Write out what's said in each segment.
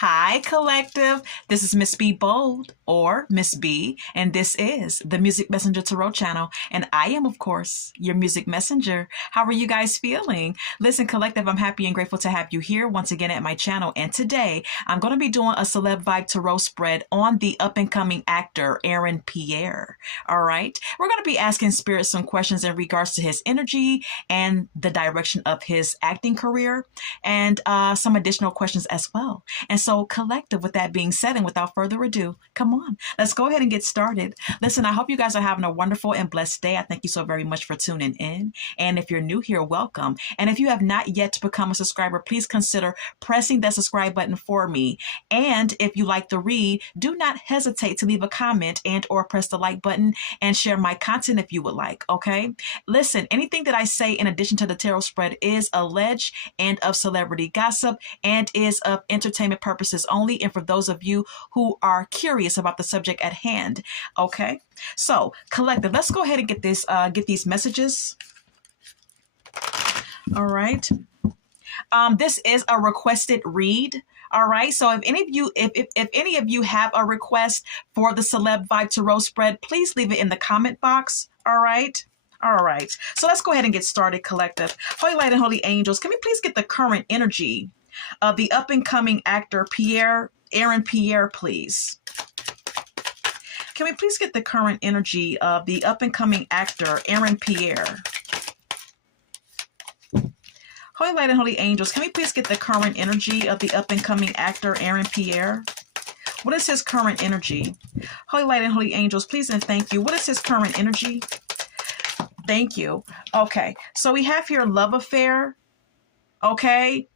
Hi, collective. This is Miss B Bold or Miss B, and this is the Music Messenger Tarot channel. And I am, of course, your music messenger. How are you guys feeling? Listen, collective, I'm happy and grateful to have you here once again at my channel. And today I'm going to be doing a Celeb Vibe Tarot spread on the up and coming actor, Pierre. All right. We're going to be asking Spirit some questions in regards to his energy and the direction of his acting career, and some additional questions as well. And so, collective, with that being said, and without further ado, come on, let's go ahead and get started. Listen, I hope you guys are having a wonderful and blessed day. I thank you so very much for tuning in. And if you're new here, welcome. And if you have not yet become a subscriber, please consider pressing that subscribe button for me. And if you like the read, do not hesitate to leave a comment and or press the like button and share my content if you would like, okay? Listen, anything that I say in addition to the tarot spread is alleged and of celebrity gossip and is of entertainment purposes only, and for those of you who are curious about the subject at hand. Okay, so collective, let's go ahead and get these messages. All right. This is a requested read. All right. So if any of you have a request for the Celeb Vibe Tarot spread, please leave it in the comment box. All right. All right. So let's go ahead and get started, collective. Holy Light and Holy Angels, can we please get the current energy of the up and coming actor Pierre, please? Can we please get the current energy of the up and coming actor Pierre? Holy Light and Holy Angels, can we please get the current energy of the up and coming actor Pierre? What is his current energy? Holy Light and Holy Angels, please and thank you. What is his current energy? Thank you. Okay, so we have here love affair. Okay.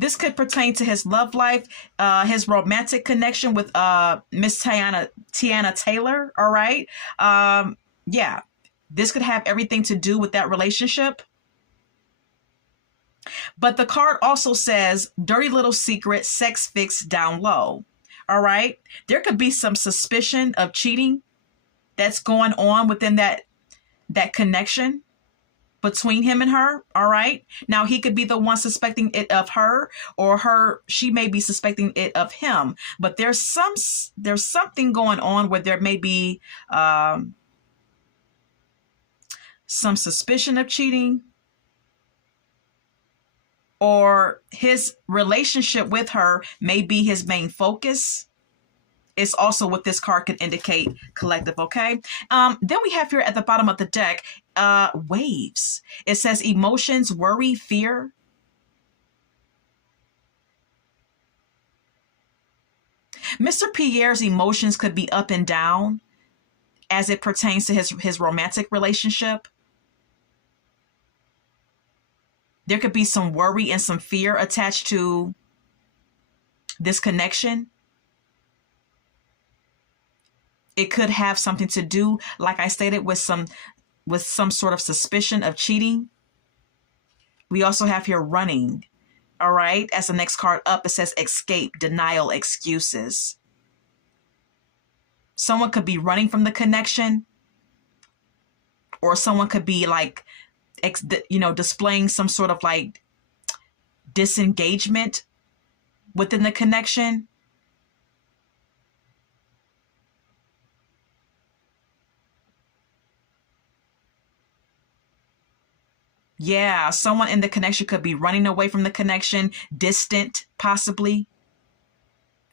This could pertain to his love life, his romantic connection with Miss Tiana Taylor. All right. Yeah, this could have everything to do with that relationship. But the card also says dirty little secret, sex fix down low. All right. There could be some suspicion of cheating that's going on within that connection between him and her. All right. Now he could be the one suspecting it of her, or she may be suspecting it of him. But there's something going on where there may be some suspicion of cheating, or his relationship with her may be his main focus. It's also what this card could indicate, collective, okay? Then we have here at the bottom of the deck, waves. It says emotions, worry, fear. Mr. Pierre's emotions could be up and down as it pertains to his romantic relationship. There could be some worry and some fear attached to this connection. It could have something to do, like I stated, with some sort of suspicion of cheating. We also have here running. All right. As the next card up, it says escape, denial, excuses. Someone could be running from the connection, or someone could be like, displaying some sort of like disengagement within the connection. Yeah, someone in the connection could be running away from the connection, distant, possibly,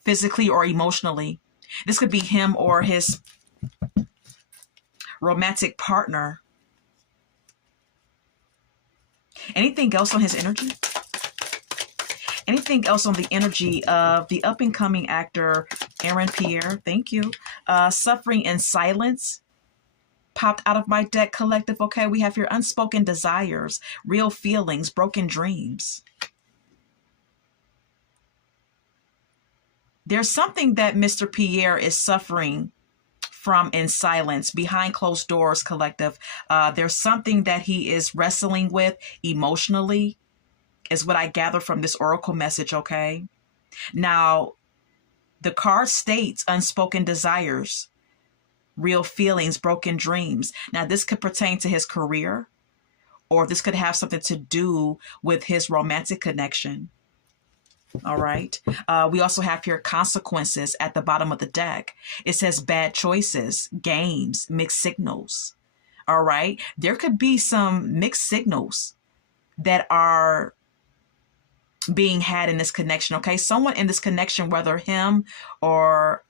physically or emotionally. This could be him or his romantic partner. Anything else on his energy? Anything else on the energy of the up and coming actor Pierre? Thank you. Suffering in silence popped out of my deck, collective. Okay, we have your unspoken desires, real feelings, broken dreams. There's something that Mr. Pierre is suffering from in silence, behind closed doors, collective. There's something that he is wrestling with emotionally, is what I gather from this oracle message, okay? Now, the card states unspoken desires, real feelings, broken dreams. Now, this could pertain to his career, or this could have something to do with his romantic connection. All right. We also have here consequences at the bottom of the deck. It says bad choices, games, mixed signals. All right. There could be some mixed signals that are being had in this connection. Okay. Someone in this connection, whether him or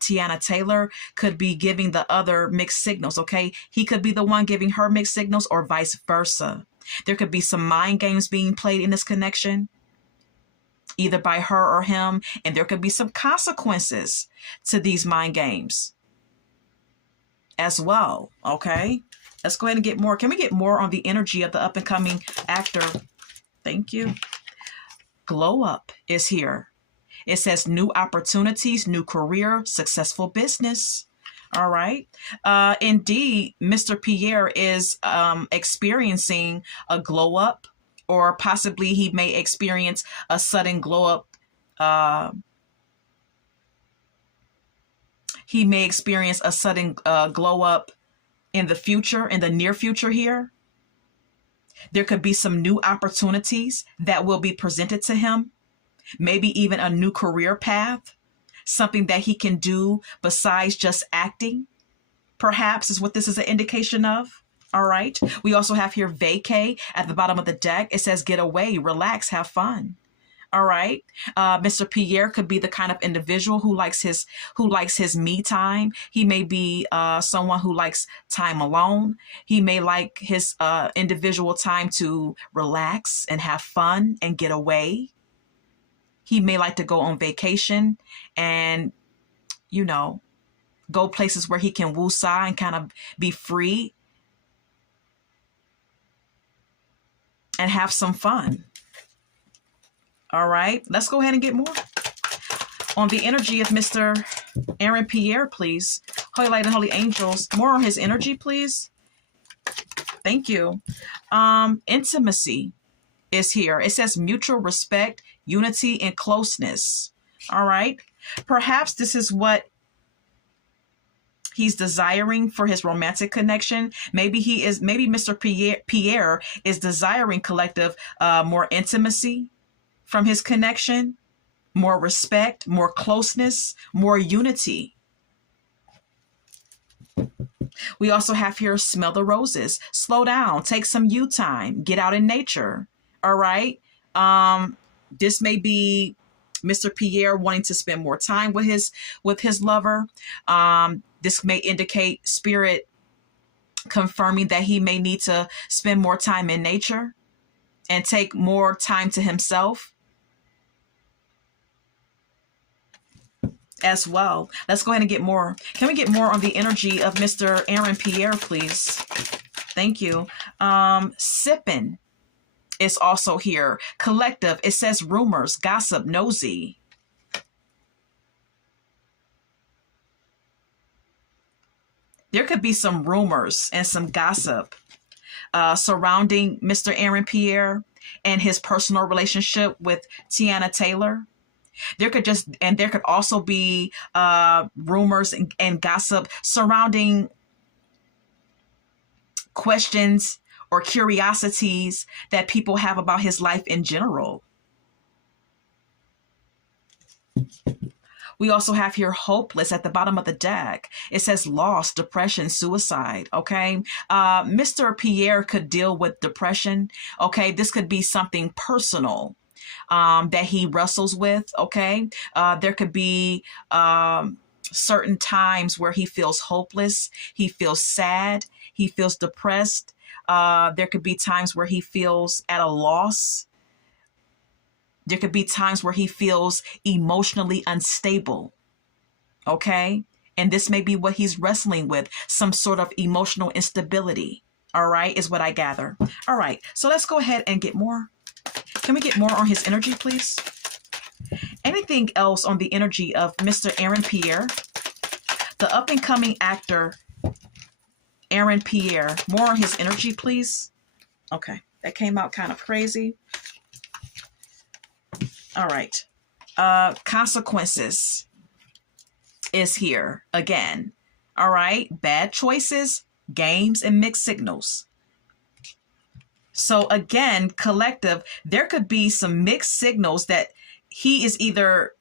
Tiana Taylor, could be giving the other mixed signals. Okay. He could be the one giving her mixed signals or vice versa. There could be some mind games being played in this connection, either by her or him, and there could be some consequences to these mind games as well. Okay, let's go ahead and get more. Can we get more on the energy of the up and coming actor? Thank you. Glow up is here. It says new opportunities, new career, successful business. All right. Indeed, Mr. Pierre is experiencing a glow up, or possibly he may experience a sudden glow up. He may experience a sudden glow up in the future, in the near future here. There could be some new opportunities that will be presented to him, maybe even a new career path, something that he can do besides just acting, perhaps, is what this is an indication of. All right. We also have here vacay at the bottom of the deck. It says get away, relax, have fun. All right. Mr. Pierre could be the kind of individual who likes his me time. He may be someone who likes time alone. He may like his individual time to relax and have fun and get away. He may like to go on vacation and, go places where he can woo-saw and kind of be free and have some fun. All right, let's go ahead and get more on the energy of Mr. Aaron Pierre, please. Holy Light and Holy Angels, more on his energy, please. Thank you. Intimacy is here. It says mutual respect, unity, and closeness. All right. Perhaps this is what he's desiring for his romantic connection. Maybe Mr. Pierre is desiring collective, more intimacy from his connection, more respect, more closeness, more unity. We also have here smell the roses, slow down, take some you time, get out in nature. All right. This may be Mr. Pierre wanting to spend more time with his lover. This may indicate spirit confirming that he may need to spend more time in nature and take more time to himself as well. Let's go ahead and get more. Can we get more on the energy of Mr. Aaron Pierre, please? Thank you. Sipping is also here. Collective, it says rumors, gossip, nosy. There could be some rumors and some gossip surrounding Mr. Aaron Pierre and his personal relationship with Tiana Taylor. There could also be rumors and gossip surrounding questions or curiosities that people have about his life in general. We also have here hopeless at the bottom of the deck. It says loss, depression, suicide. Okay. Mr. Pierre could deal with depression. Okay. This could be something personal that he wrestles with. Okay. There could be certain times where he feels hopeless. He feels sad. He feels depressed. There could be times where he feels at a loss. There could be times where he feels emotionally unstable. Okay. And this may be what he's wrestling with, some sort of emotional instability. All right, is what I gather. All right. So let's go ahead and get more. Can we get more on his energy, please? Anything else on the energy of Mr. Aaron Pierre, the up and coming actor, Aaron Pierre? More on his energy, please. Okay. That came out kind of crazy. All right. Consequences is here again. All right. Bad choices, games, and mixed signals. So again, collective, there could be some mixed signals that he is either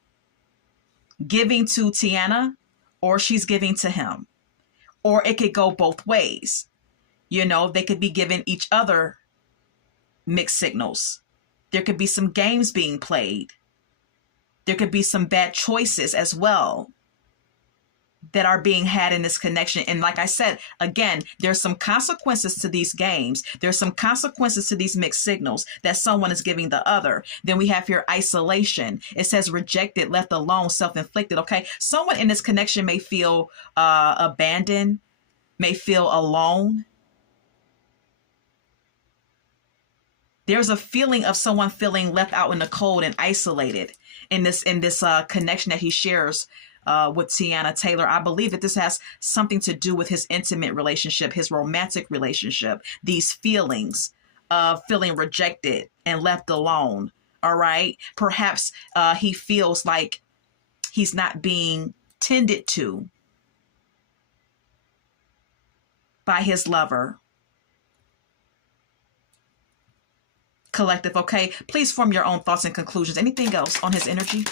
giving to Tiana or she's giving to him. Or it could go both ways. You know, they could be giving each other mixed signals. There could be some games being played. There could be some bad choices as well that are being had in this connection. And like I said, again, there's some consequences to these games. There's some consequences to these mixed signals that someone is giving the other. Then we have here isolation. It says rejected, left alone, self-inflicted. Okay. Someone in this connection may feel abandoned, may feel alone. There's a feeling of someone feeling left out in the cold and isolated in this connection that he shares with Tiana Taylor. I believe that this has something to do with his intimate relationship, his romantic relationship, these feelings of feeling rejected and left alone. All right. Perhaps he feels like he's not being tended to by his lover. Collective, okay? Please form your own thoughts and conclusions. Anything else on his energy?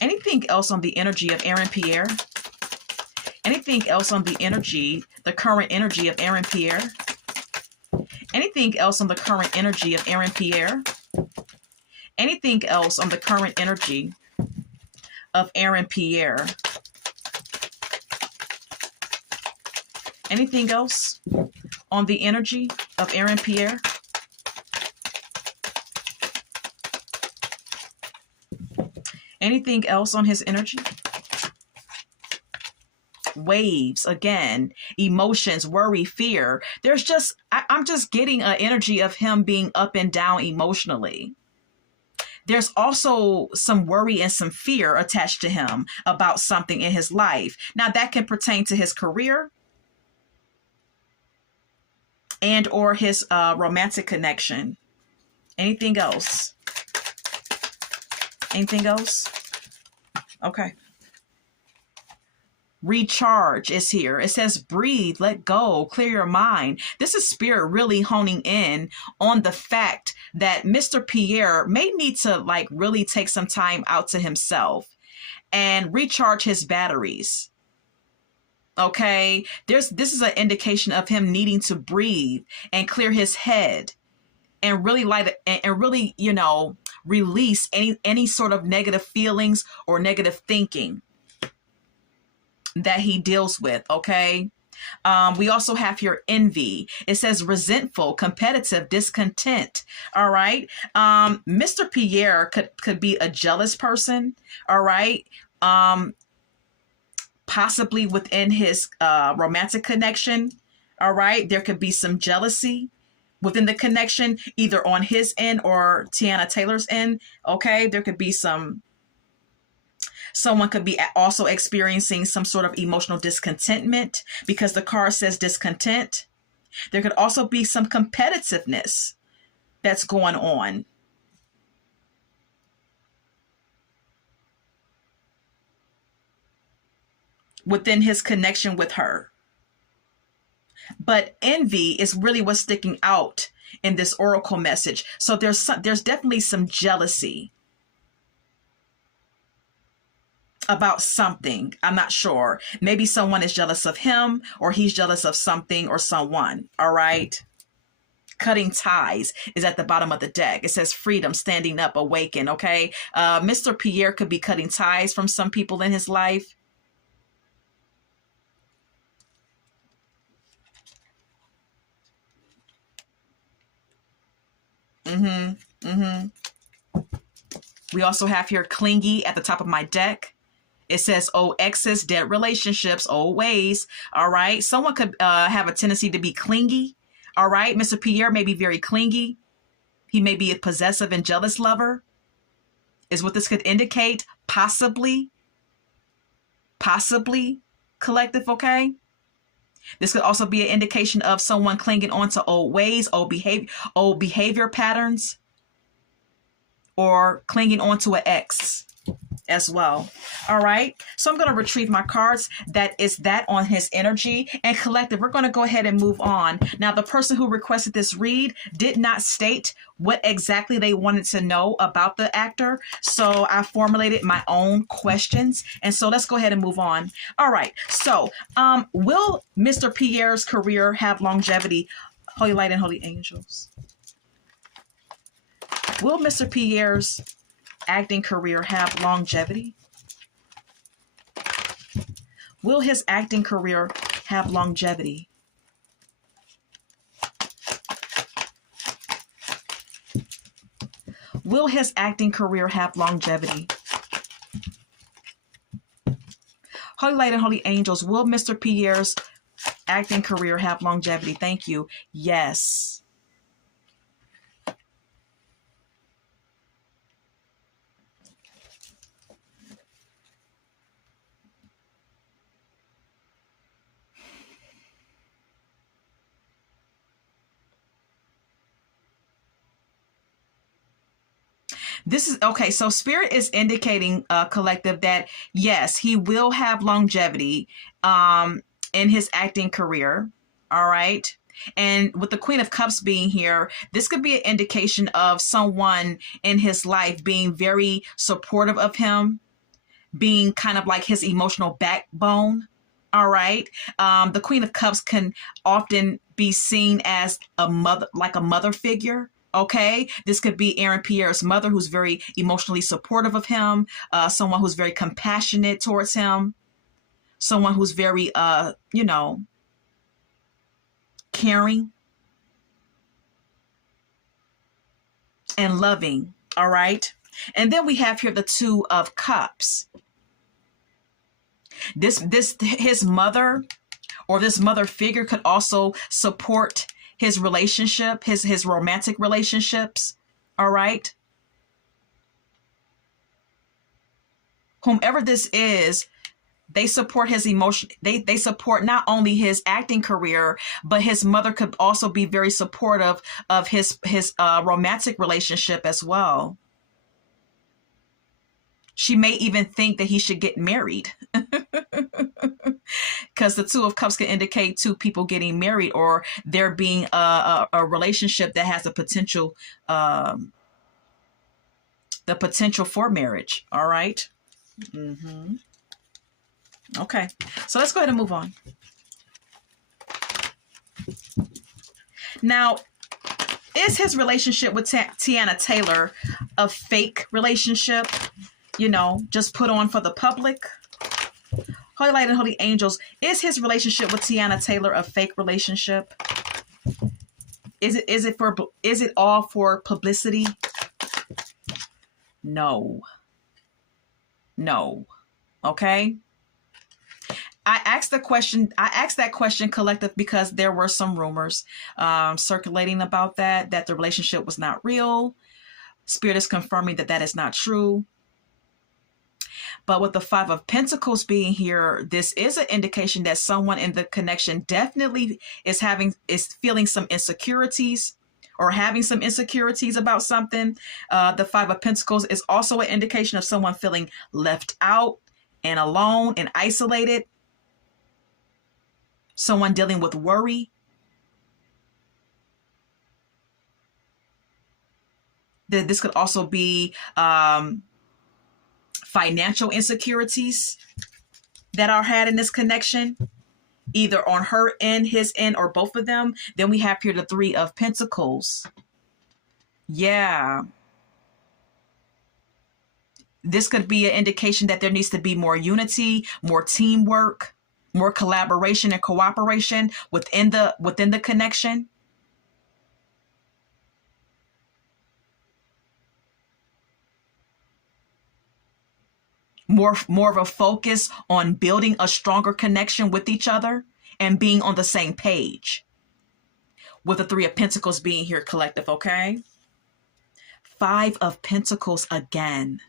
Anything else on the energy of Aaron Pierre? Anything else on the energy, the current energy of Aaron Pierre? Anything else on the current energy of Aaron Pierre? Anything else on the current energy of Aaron Pierre? Anything else on the energy of Aaron Pierre? Anything else on his energy? Waves, again, emotions, worry, fear. There's just, I'm just getting an energy of him being up and down emotionally. There's also some worry and some fear attached to him about something in his life. Now that can pertain to his career and or his romantic connection. Anything else? Anything else? Okay. Recharge is here. It says breathe, let go, clear your mind. This is spirit really honing in on the fact that Mr. Pierre may need to like really take some time out to himself and recharge his batteries. Okay. This is an indication of him needing to breathe and clear his head and really you know, release any sort of negative feelings or negative thinking that he deals with. Okay. We also have here envy. It says resentful, competitive, discontent. All right. Mr. Pierre could be a jealous person. All right. Possibly within his romantic connection. All right. There could be some jealousy within the connection, either on his end or Tiana Taylor's end. Okay. There could be someone could be also experiencing some sort of emotional discontentment because the card says discontent. There could also be some competitiveness that's going on. Within his connection with her. But envy is really what's sticking out in this oracle message. So there's definitely some jealousy about something. I'm not sure. Maybe someone is jealous of him or he's jealous of something or someone. All right. Cutting ties is at the bottom of the deck. It says freedom, standing up, awaken. Okay. Mr. Pierre could be cutting ties from some people in his life. We also have here clingy at the top of my deck. It says old exes, dead relationships, old ways. All right. Someone could have a tendency to be clingy. All right. Mr. Pierre may be very clingy. He may be a possessive and jealous lover is what this could indicate. Possibly collective. Okay. This could also be an indication of someone clinging on to old ways, old behavior patterns, or clinging on to an ex. as well. All right. So I'm going to retrieve my cards. That is that on his energy. And collective, we're going to go ahead and move on. Now, the person who requested this read did not state what exactly they wanted to know about the actor. So I formulated my own questions. And so let's go ahead and move on. All right. So will Mr. Pierre's career have longevity? Holy light and holy angels. Will Mr. Pierre's acting career have longevity? Will his acting career have longevity? Will his acting career have longevity? Holy light and holy angels, will Mr. Pierre's acting career have longevity? Thank you. Yes. This is okay. So Spirit is indicating, collective, that yes, he will have longevity in his acting career. All right. And with the Queen of Cups being here, this could be an indication of someone in his life being very supportive of him, being kind of like his emotional backbone. All right. The Queen of Cups can often be seen as a mother, like a mother figure. Okay, this could be Aaron Pierre's mother, who's very emotionally supportive of him, someone who's very compassionate towards him, someone who's very, caring and loving. All right. And then we have here the Two of Cups. His mother or this mother figure could also support his relationship, his romantic relationships. All right. Whomever this is, they support his emotion. They support not only his acting career, but his mother could also be very supportive of his romantic relationship as well. She may even think that he should get married, because the Two of Cups can indicate two people getting married, or there being a relationship that has the potential for marriage. All right. Okay. So let's go ahead and move on. Now, is his relationship with Tiana Taylor a fake relationship? Just put on for the public? Holy light and holy angels, is his relationship with Tiana Taylor a fake relationship? Is it all for publicity? No. Okay. I asked that question, collective, because there were some rumors circulating about that the relationship was not real. Spirit is confirming that is not true. But with the Five of Pentacles being here, this is an indication that someone in the connection definitely is feeling some insecurities, or having some insecurities about something. The Five of Pentacles is also an indication of someone feeling left out and alone and isolated. Someone dealing with worry. This could also be financial insecurities that are had in this connection, either on her end, his end, or both of them. Then we have here the Three of Pentacles. Yeah. This could be an indication that there needs to be more unity, more teamwork, more collaboration and cooperation within the connection. More of a focus on building a stronger connection with each other and being on the same page. With the Three of Pentacles being here, collective, okay? Five of Pentacles again.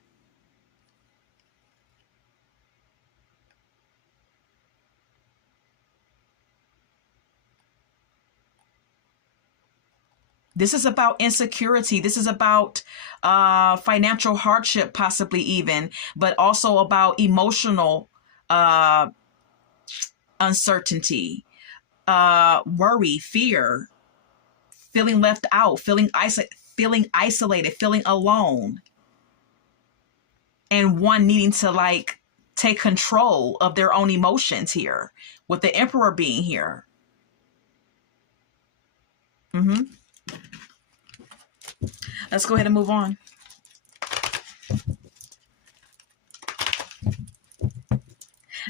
This is about insecurity. This is about financial hardship, possibly even, but also about emotional uh, uncertainty, worry, fear, feeling left out, feeling isolated, feeling alone, and one needing to like take control of their own emotions here, with the Emperor being here. hmm Let's go ahead and move on.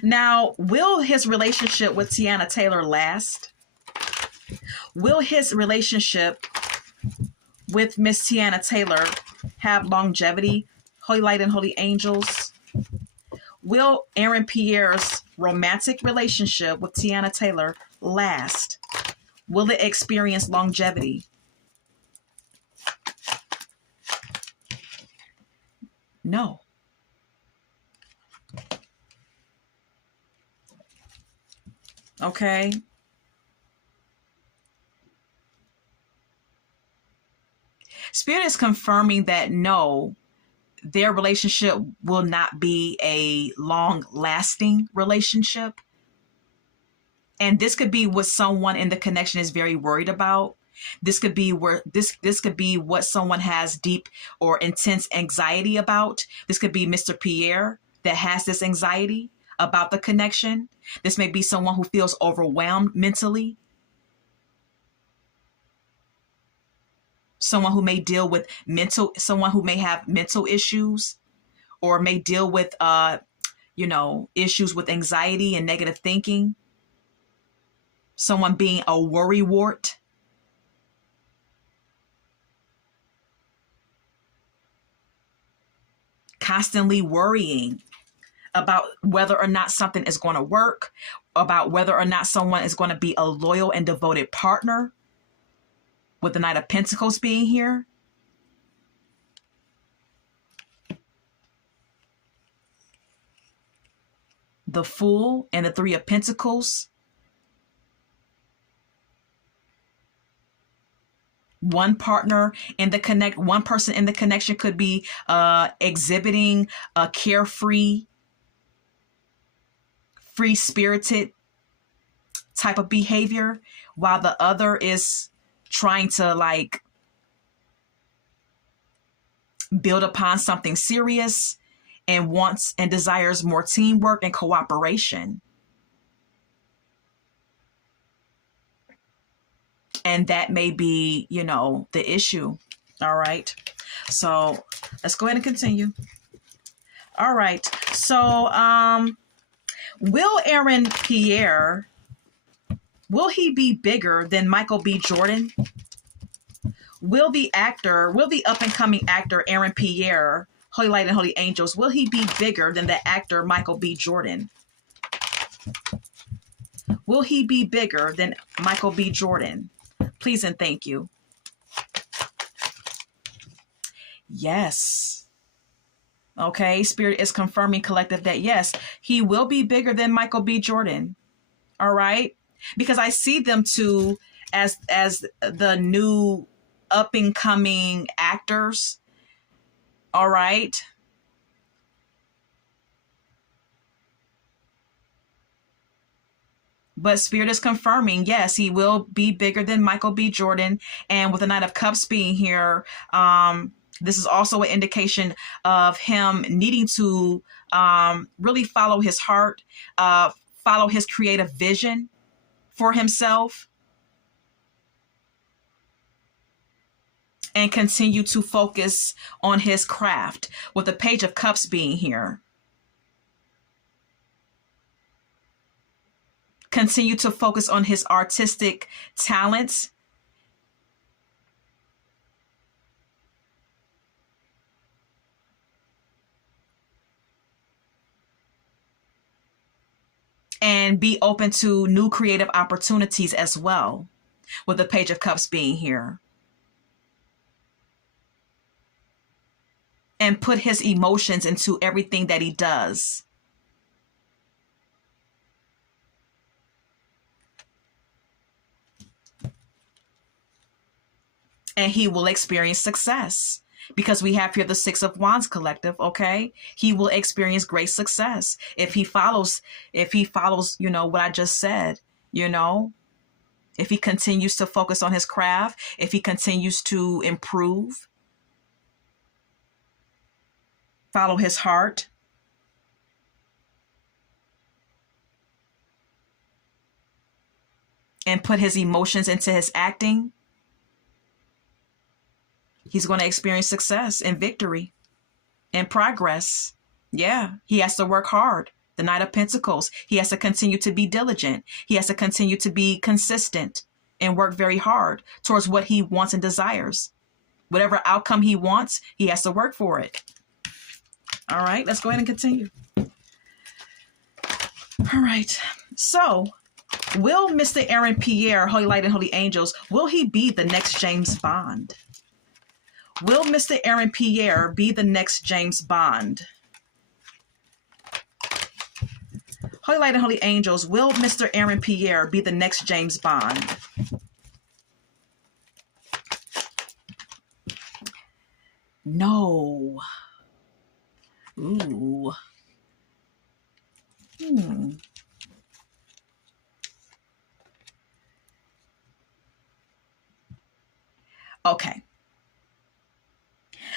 Now, will his relationship with Tiana Taylor last? Will his relationship with Miss Tiana Taylor have longevity? Holy Light and Holy Angels. Will Aaron Pierre's romantic relationship with Tiana Taylor last? Will it experience longevity? No. Okay. Spirit is confirming that no, their relationship will not be a long lasting relationship. And this could be what someone in the connection is very worried about. This could be where this could be what someone has deep or intense anxiety about. This could be Mr. Pierre that has this anxiety about the connection. This may be someone who feels overwhelmed mentally. Someone who may deal with someone who may have mental issues, or may deal with issues with anxiety and negative thinking. Someone being a worrywart. Constantly worrying about whether or not something is going to work, about whether or not someone is going to be a loyal and devoted partner, with the Knight of Pentacles being here. The Fool and the Three of Pentacles. One person in the connection could be exhibiting a carefree, free-spirited type of behavior, while the other is trying to like build upon something serious and wants and desires more teamwork and cooperation. And that may be, the issue. All right. So let's go ahead and continue. All right. So will Aaron Pierre, will he be bigger than Michael B. Jordan? Will the up and coming actor Aaron Pierre, Holy Light and Holy Angels, will he be bigger than the actor Michael B. Jordan? Will he be bigger than Michael B. Jordan? Please and thank you. Yes. Okay, Spirit is confirming, collective, that yes, he will be bigger than Michael B. Jordan. All right? Because I see them two as the new up and coming actors. All right? But Spirit is confirming, yes, he will be bigger than Michael B. Jordan. And with the Knight of Cups being here, this is also an indication of him needing to really follow his heart, follow his creative vision for himself, and continue to focus on his craft, with the Page of Cups being here. Continue to focus on his artistic talents. And be open to new creative opportunities as well, with the Page of Cups being here. And put his emotions into everything that he does. and he will experience success. Because we have here the Six of Wands collective, okay? He will experience great success if he follows, you know, what I just said, you know, if he continues to focus on his craft, if he continues to improve, follow his heart, and put his emotions into his acting, he's going to experience success and victory and progress. Yeah, he has to work hard. The Knight of Pentacles, he has to continue to be diligent. He has to continue to be consistent and work very hard towards what he wants and desires. Whatever outcome he wants, he has to work for it. All right, let's go ahead and continue. All right, so will Mr. Aaron Pierre, Holy Light and Holy Angels, will he be the next James Bond? Will Mr. Aaron Pierre be the next James Bond? Holy Light and Holy Angels, will Mr. Aaron Pierre be the next James Bond? No. Ooh. Okay.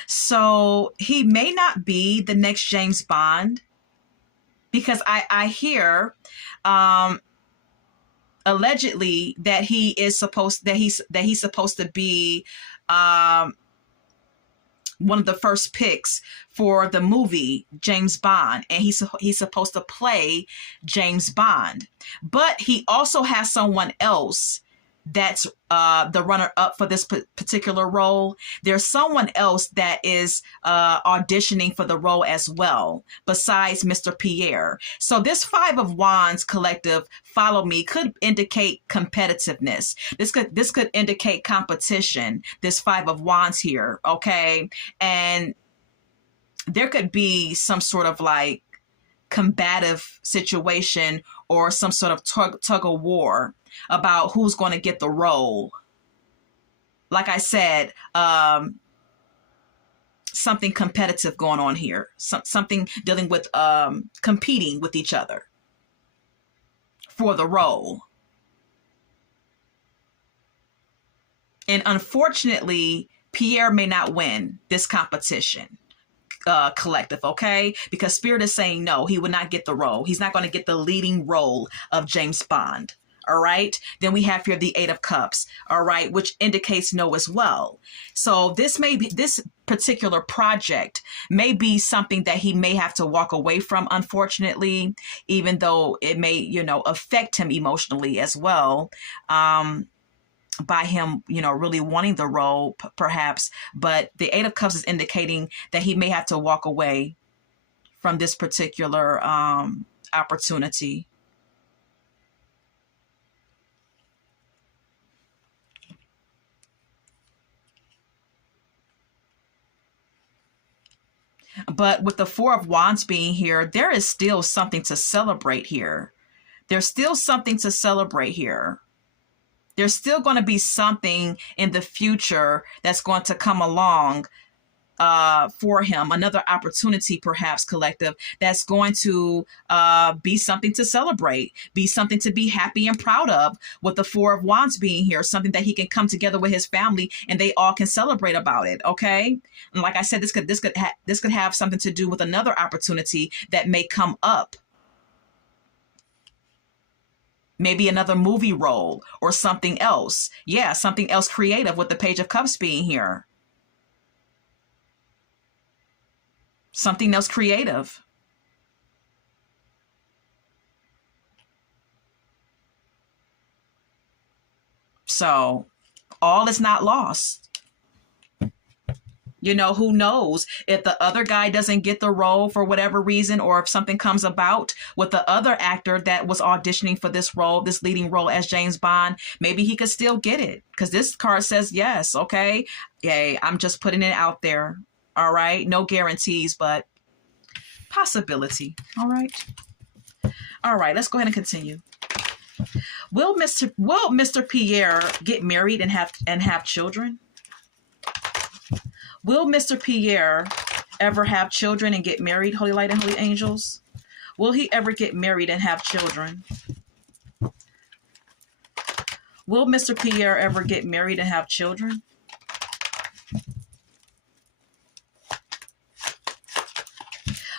So he may not be the next James Bond, because I hear allegedly that he's supposed to be one of the first picks for the movie James Bond, and he's supposed to play James Bond. But he also has someone else that's the runner-up for this particular role. There's someone else that is auditioning for the role as well, besides Mr. Pierre. So this Five of Wands collective, follow me, could indicate competitiveness. This could indicate competition, this Five of Wands here, okay? And there could be some sort of like combative situation or some sort of tug of war about who's going to get the role. Like I said, something competitive going on here, something dealing with competing with each other for the role. And unfortunately, Pierre may not win this competition. Collective, okay? Because Spirit is saying no, he would not get the role. He's not going to get the leading role of James Bond. All right. Then we have here the Eight of Cups. All right, which indicates no as well. So this particular project may be something that he may have to walk away from, unfortunately, even though it may, you know, affect him emotionally as well. By him, you know, really wanting the role, perhaps. But the Eight of Cups is indicating that he may have to walk away from this particular opportunity. But with the Four of Wands being here, there is still something to celebrate here. There's still something to celebrate here. There's still going to be something in the future that's going to come along for him. Another opportunity, perhaps, collective, that's going to be something to celebrate, be something to be happy and proud of, with the Four of Wands being here, something that he can come together with his family and they all can celebrate about it. Okay. And like I said, this could have something to do with another opportunity that may come up. Maybe another movie role or something else. Yeah, something else creative with the Page of Cups being here. Something else creative. So all is not lost. You know, who knows if the other guy doesn't get the role for whatever reason, or if something comes about with the other actor that was auditioning for this role, this leading role as James Bond, maybe he could still get it, because this card says yes. Okay. Yay. I'm just putting it out there. All right. No guarantees, but possibility. All right. All right. Let's go ahead and continue. Will Mr. Pierre get married and have children? Will Mr. Pierre ever have children and get married, Holy Light and Holy Angels? Will he ever get married and have children? Will Mr. Pierre ever get married and have children?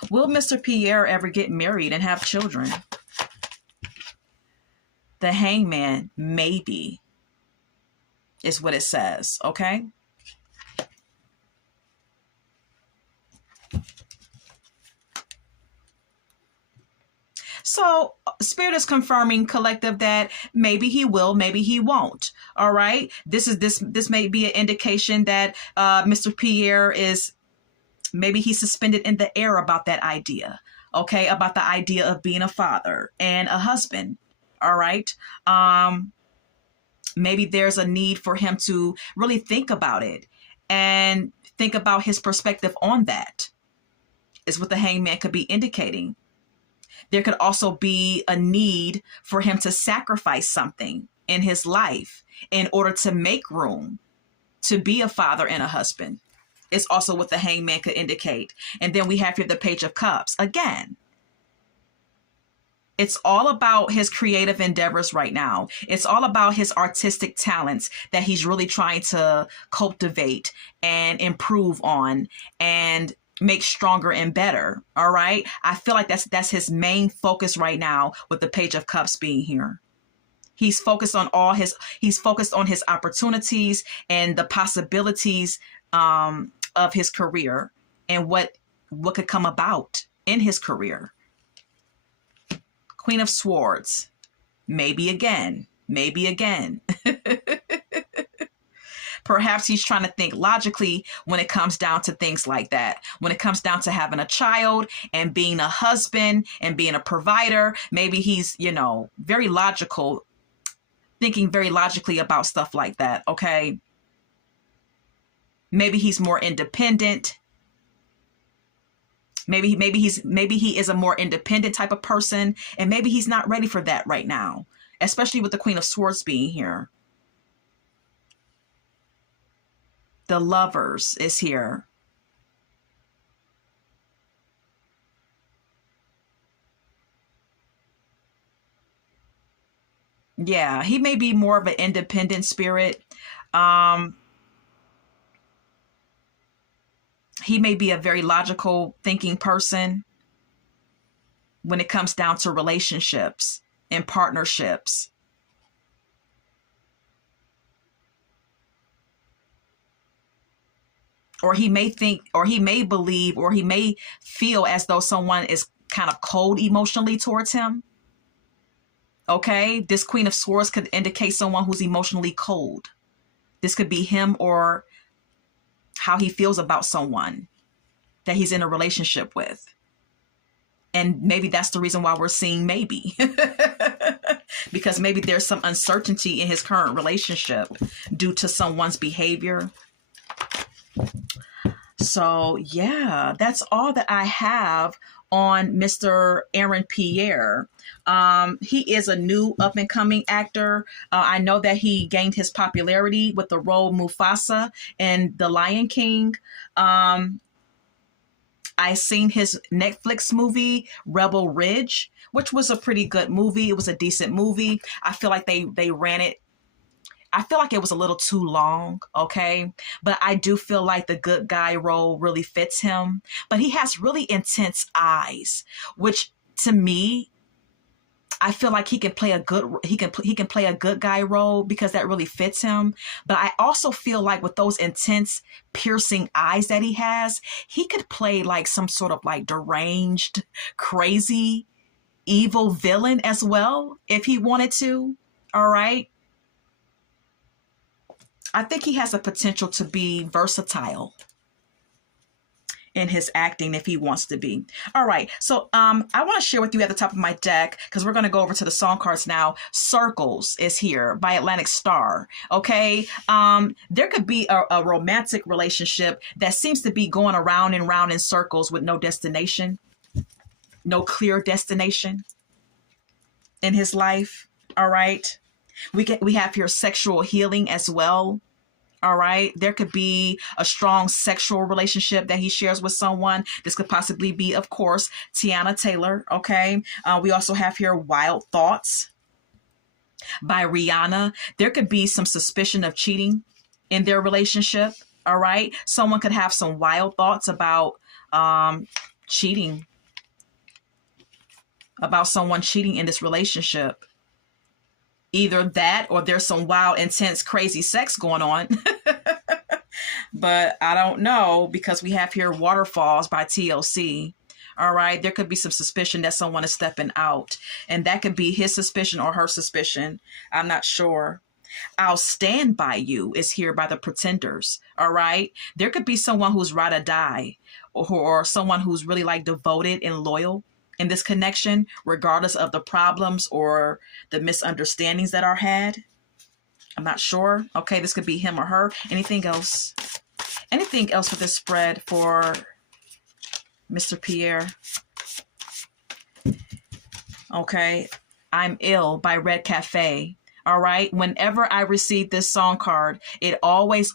Will Mr. Pierre ever get married and have children? The Hangman, maybe, is what it says, okay? So Spirit is confirming, collective, that maybe he will, maybe he won't. All right. This may be an indication that Mr. Pierre is, maybe he's suspended in the air about that idea. Okay, about the idea of being a father and a husband. All right. Maybe there's a need for him to really think about it and think about his perspective on that, is what the Hangman could be indicating. There could also be a need for him to sacrifice something in his life in order to make room to be a father and a husband. It's also what the Hangman could indicate. And then we have here the Page of Cups. Again, it's all about his creative endeavors right now. It's all about his artistic talents that he's really trying to cultivate and improve on and make stronger and better. All right. I feel like that's his main focus right now, with the Page of Cups being here. He's focused on his opportunities and the possibilities of his career and what could come about in his career. Queen of Swords. Maybe again. Perhaps he's trying to think logically when it comes down to things like that. When it comes down to having a child and being a husband and being a provider, maybe he's, very logical, thinking very logically about stuff like that. Okay. Maybe he's more independent. Maybe he is a more independent type of person, and maybe he's not ready for that right now, especially with the Queen of Swords being here. The Lovers is here. Yeah, he may be more of an independent spirit. He may be a very logical thinking person when it comes down to relationships and partnerships. Or he may think, or he may believe, or he may feel as though someone is kind of cold emotionally towards him. Okay, this Queen of Swords could indicate someone who's emotionally cold. This could be him, or how he feels about someone that he's in a relationship with. And maybe that's the reason why we're seeing maybe. Because maybe there's some uncertainty in his current relationship due to someone's behavior. So yeah, that's all that I have on Mr. Aaron Pierre. He is a new up and coming actor. I know that he gained his popularity with the role Mufasa in The Lion King. I seen his Netflix movie, Rebel Ridge, which was a pretty good movie. It was a decent movie. I feel like they ran it. I feel like it was a little too long, okay? But I do feel like the good guy role really fits him. But he has really intense eyes, which to me, I feel like he can play a good guy role because that really fits him. But I also feel like with those intense, piercing eyes that he has, he could play like some sort of like deranged, crazy, evil villain as well if he wanted to. All right. I think he has a potential to be versatile in his acting if he wants to be. All right. So I want to share with you at the top of my deck, because we're going to go over to the song cards now. Circles is here by Atlantic Star. Okay. There could be a romantic relationship that seems to be going around and round in circles with no destination, no clear destination in his life. All right. We have here sexual healing as well. All right. There could be a strong sexual relationship that he shares with someone. This could possibly be, of course, Tiana Taylor. Okay. We also have here Wild Thoughts by Rihanna. There could be some suspicion of cheating in their relationship. All right. Someone could have some wild thoughts about cheating, about someone cheating in this relationship. Either that or there's some wild, intense, crazy sex going on. But I don't know, because we have here Waterfalls by TLC. All right. There could be some suspicion that someone is stepping out, and that could be his suspicion or her suspicion. I'm not sure. I'll Stand By You is here by the Pretenders. All right. There could be someone who's ride or die, or someone who's really like devoted and loyal in this connection, regardless of the problems or the misunderstandings that are had. I'm not sure. Okay. This could be him or her. Anything else? Anything else with this spread for Mr. Pierre? Okay. I'm Ill by Red Cafe. All right. Whenever I receive this song card, it always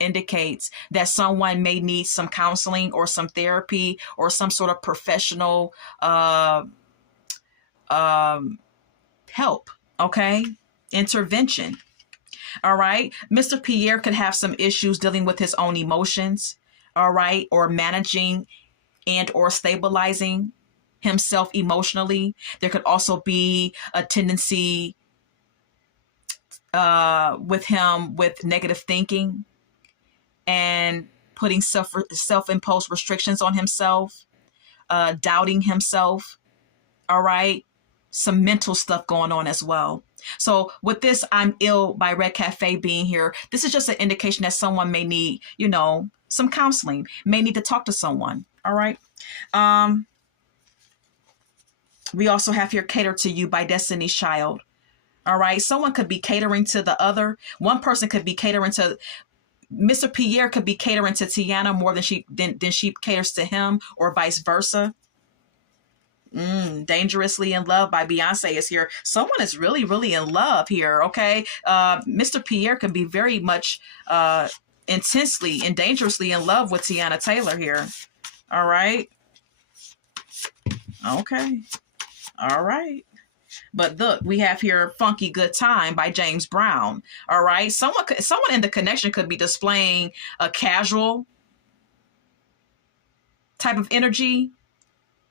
indicates that someone may need some counseling or some therapy or some sort of professional help. Okay. Intervention. All right. Mr. Pierre could have some issues dealing with his own emotions. All right. Or managing and or stabilizing himself emotionally. There could also be a tendency with him with negative thinking and putting self-imposed restrictions on himself, doubting himself. All right. Some mental stuff going on as well. So with this I'm Ill by Red Cafe being here, this is just an indication that someone may need, some counseling, may need to talk to someone. All right. We also have here Cater to You by Destiny's Child. All right. Someone could be catering to the other. One person could be catering to Mr. Pierre, could be catering to Tiana more than she caters to him, or vice versa. Dangerously in Love by Beyonce is here. Someone is really, really in love here. Okay. Mr. Pierre can be very much intensely and dangerously in love with Tiana Taylor here. All right. Okay. All right. But look, we have here Funky Good Time by James Brown. All right. Someone in the connection could be displaying a casual type of energy.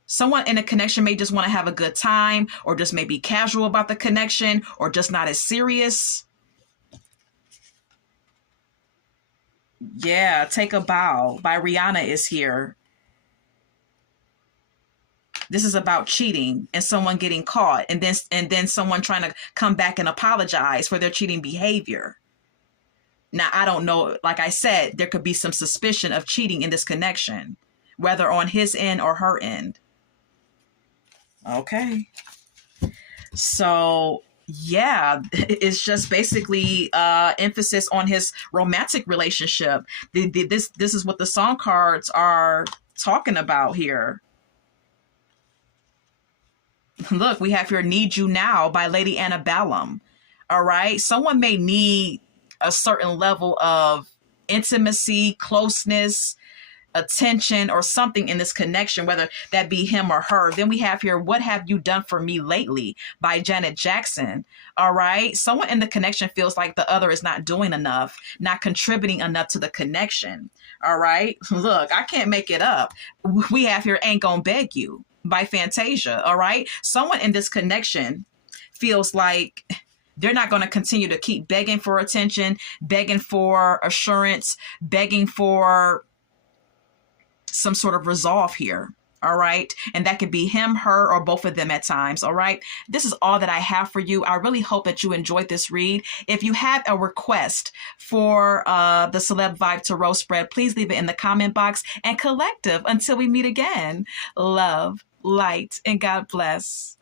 Someone in a connection may just want to have a good time, or just may be casual about the connection, or just not as serious. Yeah. Take a Bow by Rihanna is here. This is about cheating and someone getting caught, and then someone trying to come back and apologize for their cheating behavior. Now, I don't know. Like I said, there could be some suspicion of cheating in this connection, whether on his end or her end. Okay. So, yeah, it's just basically emphasis on his romantic relationship. This is what the song cards are talking about here. Look, we have here Need You Now by Lady Antebellum. All right. Someone may need a certain level of intimacy, closeness, attention, or something in this connection, whether that be him or her. Then we have here What Have You Done For Me Lately by Janet Jackson. All right. Someone in the connection feels like the other is not doing enough, not contributing enough to the connection. All right. Look, I can't make it up. We have here Ain't Gonna Beg You by Fantasia. All right. Someone in this connection feels like they're not going to continue to keep begging for attention, begging for assurance, begging for some sort of resolve here. All right. And that could be him, her, or both of them at times. All right. This is all that I have for you. I really hope that you enjoyed this read. If you have a request for the Celeb Vibe Tarot spread, please leave it in the comment box. And collective, until we meet again, love, light, and God bless.